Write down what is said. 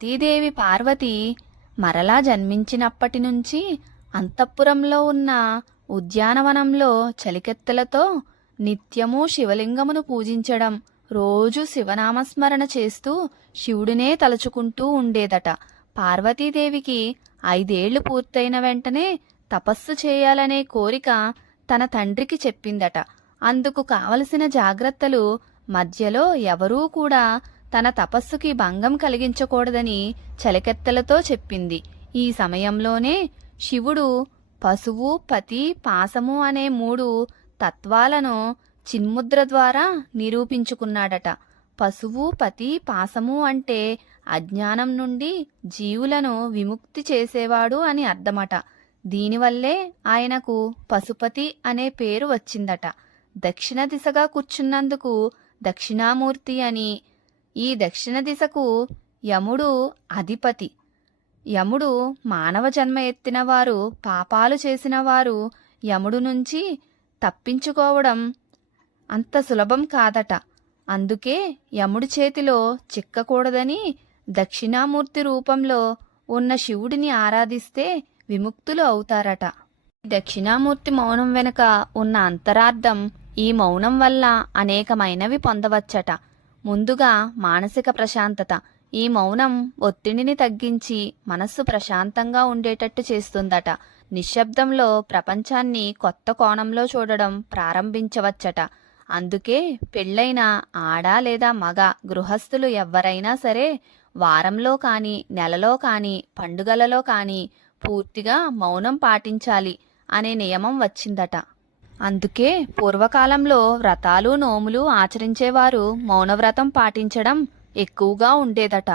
సతీదేవి పార్వతి మరలా జన్మించినప్పటి నుంచి అంతఃపురంలో ఉన్న ఉద్యానవనంలో చలికెత్తలతో నిత్యము శివలింగమును పూజించడం రోజు శివనామస్మరణ చేస్తూ శివుడినే తలుచుకుంటూ ఉండేదట. పార్వతీదేవికి ఐదేళ్ళు పూర్తయిన వెంటనే తపస్సు చేయాలనే కోరిక తన తండ్రికి చెప్పిందట. అందుకు కావలసిన జాగ్రత్తలు మధ్యలో ఎవరూ కూడా తన తపస్సుకి భంగం కలిగించకూడదని చలికెత్తలతో చెప్పింది. ఈ సమయంలోనే శివుడు పశువు పతి పాసము అనే మూడు తత్వాలను చిన్ముద్ర ద్వారా నిరూపించుకున్నాడట. పశువు పతి పాసము అంటే అజ్ఞానం నుండి జీవులను విముక్తి చేసేవాడు అని అర్థమట. దీనివల్లే ఆయనకు పశుపతి అనే పేరు వచ్చిందట. దక్షిణ దిశగా కూర్చున్నందుకు దక్షిణామూర్తి అని ఈ దక్షిణ దిశకు యముడు అధిపతి. యముడు మానవ జన్మ ఎత్తిన వారు పాపాలు చేసిన వారు యముడు నుంచి తప్పించుకోవడం అంత సులభం కాదట. అందుకే యముడి చేతిలో చిక్కకూడదని దక్షిణామూర్తి రూపంలో ఉన్న శివుడిని ఆరాధిస్తే విముక్తులు అవుతారట. దక్షిణామూర్తి మౌనం వెనుక ఉన్న అంతరార్థం ఈ మౌనం వల్ల అనేకమైనవి పొందవచ్చట. ముందుగా మానసిక ప్రశాంతత. ఈ మౌనం ఒత్తిడిని తగ్గించి మనస్సు ప్రశాంతంగా ఉండేటట్టు చేస్తుందట. నిశ్శబ్దంలో ప్రపంచాన్ని కొత్త కోణంలో చూడడం ప్రారంభించవచ్చట. అందుకే పెళ్ళైన ఆడ లేదా మగ గృహస్థులు ఎవ్వరైనా సరే వారంలో కానీ నెలలో కానీ పండుగలలో కానీ పూర్తిగా మౌనం పాటించాలి అనే నియమం వచ్చిందట. అందుకే పూర్వకాలంలో వ్రతాలు నోములు ఆచరించేవారు మౌనవ్రతం పాటించడం ఎక్కువగా ఉండేదట.